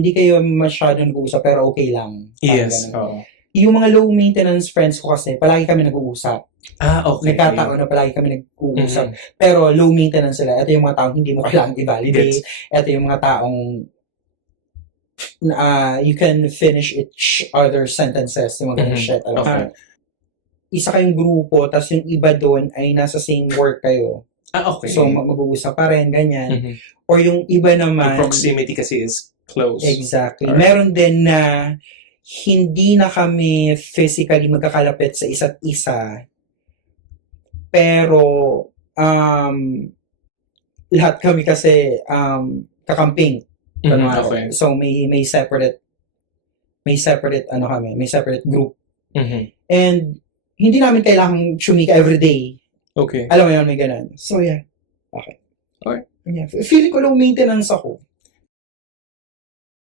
hindi kayo masyado nag-uusap pero okay lang. Parang Yes, ganun. oo. Yung mga low maintenance friends ko kasi, palagi kami nag-uusap. Okay. Nagkataon na palagi kami nag-uusap. Mhm. Pero low maintenance sila. Ito yung mga taong hindi mo kailangan i-validate. Gets. Ito yung mga taong you can finish each other's sentences. Yung mga ganun Mhm. shit. Alam mo? Okay. Isa kayong grupo, tapos yung iba doon ay nasa same work kayo. Okay. So, mag-uusap pa rin, ganyan. Mhm. Or yung iba Yung naman... proximity kasi is close. Exactly. Alright. Meron din na hindi na kami physically magkakalapit sa isa't isa. Pero, lahat kami kasi kakamping. Okay. So, may separate group. Mhm. And, hindi namin kailangang chumika everyday. Okay. Alam mo yun, may ganun. So, yeah. Okay. Alright. Yeah. Feeling ko low maintenance ako.